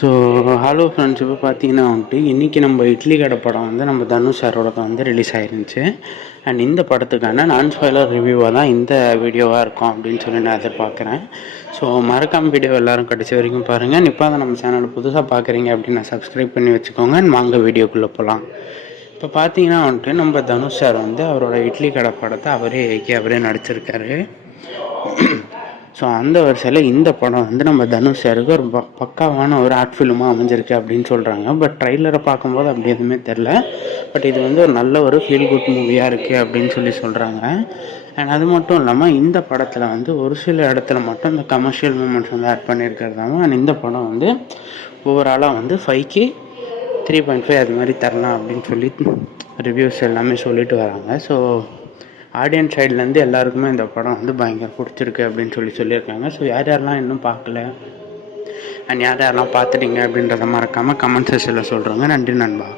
So hello friends, இப்போ பார்த்தீங்கன்னா இன்றைக்கி நம்ம இட்லி கடை படம் நம்ம தனுஷ் சாரோட ரிலீஸ் ஆயிருந்துச்சு. அண்ட் இந்த படத்துக்கான நான் ஸ்பாய்லர் ரிவ்யூவாக தான் இந்த வீடியோவாக இருக்கும் அப்படின்னு சொல்லி நான் எதிர்பார்க்குறேன். ஸோ மறக்காமல் வீடியோ எல்லோரும் கடைசி வரைக்கும் பாருங்கள். இப்போ தான் நம்ம சேனலை புதுசாக பார்க்குறீங்க அப்படின்னு நான் சப்ஸ்கிரைப் பண்ணி வச்சுக்கோங்க. வாங்க வீடியோக்குள்ளே போகலாம். இப்போ பார்த்தீங்கன்னா நம்ம தனுஷ் சார் அவரோட இட்லி கடை படத்தை அவரே இயக்கி அவரே நடிச்சிருக்காரு. ஸோ அந்த வரிசையில் இந்த படம் நம்ம தனுஷ் சாருக்கு ஒரு பக்காவான ஒரு ஆர்ட் ஃபிலிமாக அமைஞ்சிருக்கு அப்படின்னு சொல்கிறாங்க. பட் ட்ரைலரை பார்க்கும்போது அப்படி எதுவுமே தெரில. பட் இது ஒரு நல்ல ஒரு ஃபீல் குட் மூவியாக இருக்குது அப்படின்னு சொல்கிறாங்க. அண்ட் அது மட்டும் இல்லாமல் இந்த படத்தில் ஒரு சில இடத்துல மட்டும் இந்த கமர்ஷியல் மூமெண்ட்ஸ் ஆட் பண்ணியிருக்கிறதாவும். அண்ட் இந்த படம் ஓவராலாக 5க்கு 3.5 அது மாதிரி தரலாம் அப்படின்னு சொல்லி ரிவ்யூஸ் எல்லாமே சொல்லிட்டு வராங்க. ஸோ ஆடியன்ஸ் சைட்லேருந்து எல்லாருக்குமே இந்த படம் பயங்கர பிடிச்சிருக்கு அப்படின்னு சொல்லியிருக்காங்க. ஸோ யார் யாரெல்லாம் இன்னும் பார்க்கல அண்ட் யார் யாரெல்லாம் பார்த்துட்டீங்க அப்படின்றத மறக்காமல் கமெண்ட் செக்ஷனில் சொல்கிறோங்க. நன்றி நண்பா.